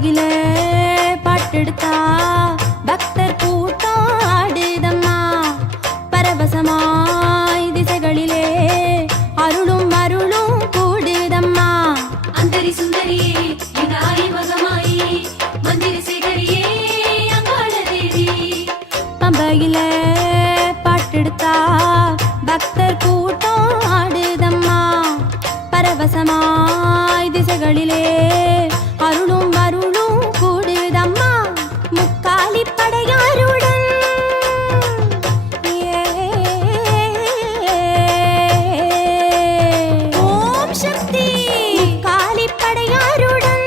பம்பையில பாட்டெடுத்தா பக்தர் கூட்டம் ஆடுதம்மா. பரவசமாய் திசைகளிலே அருளும் அருளும் கூடுதம்மா. அந்தரி சுந்தரியே எங்க ஆய்மகமாயி மந்திர சேகரியே அங்காள தேவி. பம்பையில பாட்டெடுத்தா பக்தர் கூட்டம் ஆடுதம்மா. பரவசமாய் திசைகளிலே அருளும் அருளும் கூடுதம்மா. முக்காலி படையாருடன் ஓம் சக்தி. முக்காலி படையாருடன்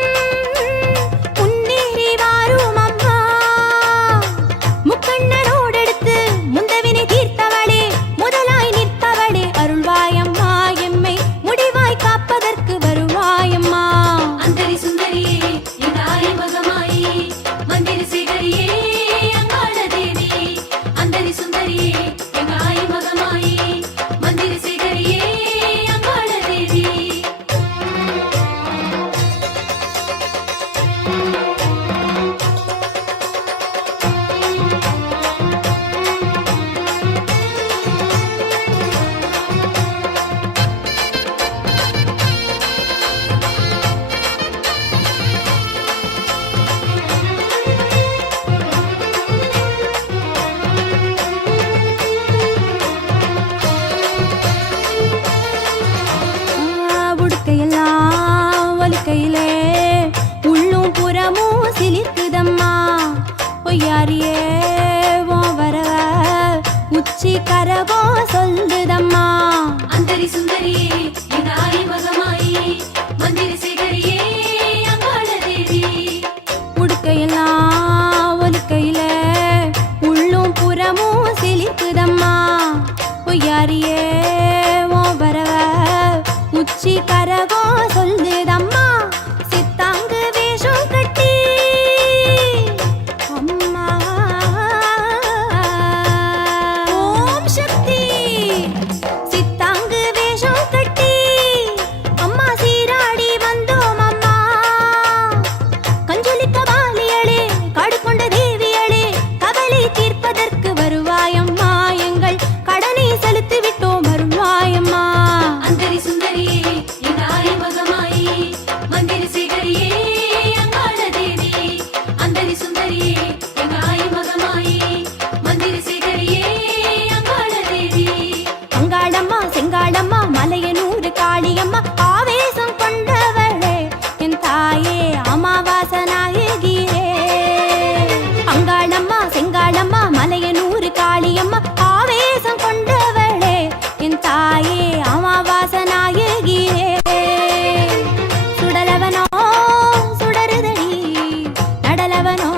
முன்னேறி வாரும் அம்மா. முக்கண்ணனோடெடுத்து முந்தவினை தீர்த்தவளே முதலாய் நிற்பவளே அருள்வாயம்மா. எம்மை முடிவாய் காப்பதற்கு வருவாயம்மா. அந்தரி சுந்தரியே எங்க ஆய்மகமாயி மந்திர சேகரியே அங்காள தேவி. அந்தரி சுந்தரியே எங்க ஆய்மகமாயி மந்திர சேகரியே அங்காள தேவி. உடுக்கையெல்லாம் ஒலிக்கையிலே உள்ளும் புறமும் சிலிக்குதம்மா. பொய்யாரியே உன் வரவ உச்சி கரவோ சொல்லுதம்மா. அந்தரி சுந்தரியே எங்க ஆய்மகமாயி மந்திர சேகரியே அங்காள தேவி. உடுக்கையெல்லாம் ஒலிக்கையிலே உள்ளும் புறமும் சிலிக்குதம்மா. பொய்யாரியே உன் வரவ உச்சி கரகோ சொல்லுதம்மா. சித்தாங்கு வேஷம் கட்டி அம்மா ஓம் சக்தி. சித்தாங்கு வேஷம் கட்டி அம்மா சீராடி வந்தோம் அம்மா. கஞ்சலிக்க வாலியளே காடு கொண்ட தேவியளே கவலை தீர்ப்பதற்கு வருவாயம்மா. எங்கள் கடனை செலுத்தி விட்டோம் வருவாயம்மா. அந்தரி சுந்தரியே எங்க ஆய்மகமாயி மந்திர சேகரியே அங்காள தேவி. அந்தரி சுந்தரியே எங்க ஆய்மகமாயி மந்திர சேகரியே அங்காள தேவி. அங்காளம்மா செங்காளம்மா மலையனூர் காளியம்மா ஆவேசம் கொண்டவளே என் தாயே அமாவாசை நாயகியே. அங்காளம்மா செங்காளம்மா மலையனூர் காளியம்மா ஆவேசம் கொண்டவளே என் தாயே அமாவாசை நாயகியே. சுடலவனோ சுடருதடி நடலவனோ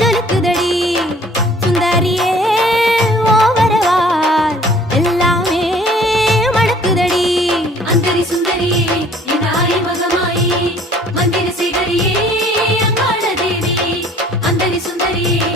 ஜொலிக்குதடி. சுந்தரியே ஓவரவால் எல்லாமே மணக்குதடி. அந்தரி சுந்தரியே எங்க ஆய்மகமாயி மந்திர சேகரியே அங்காள தேவி. அந்தரி சுந்தரியே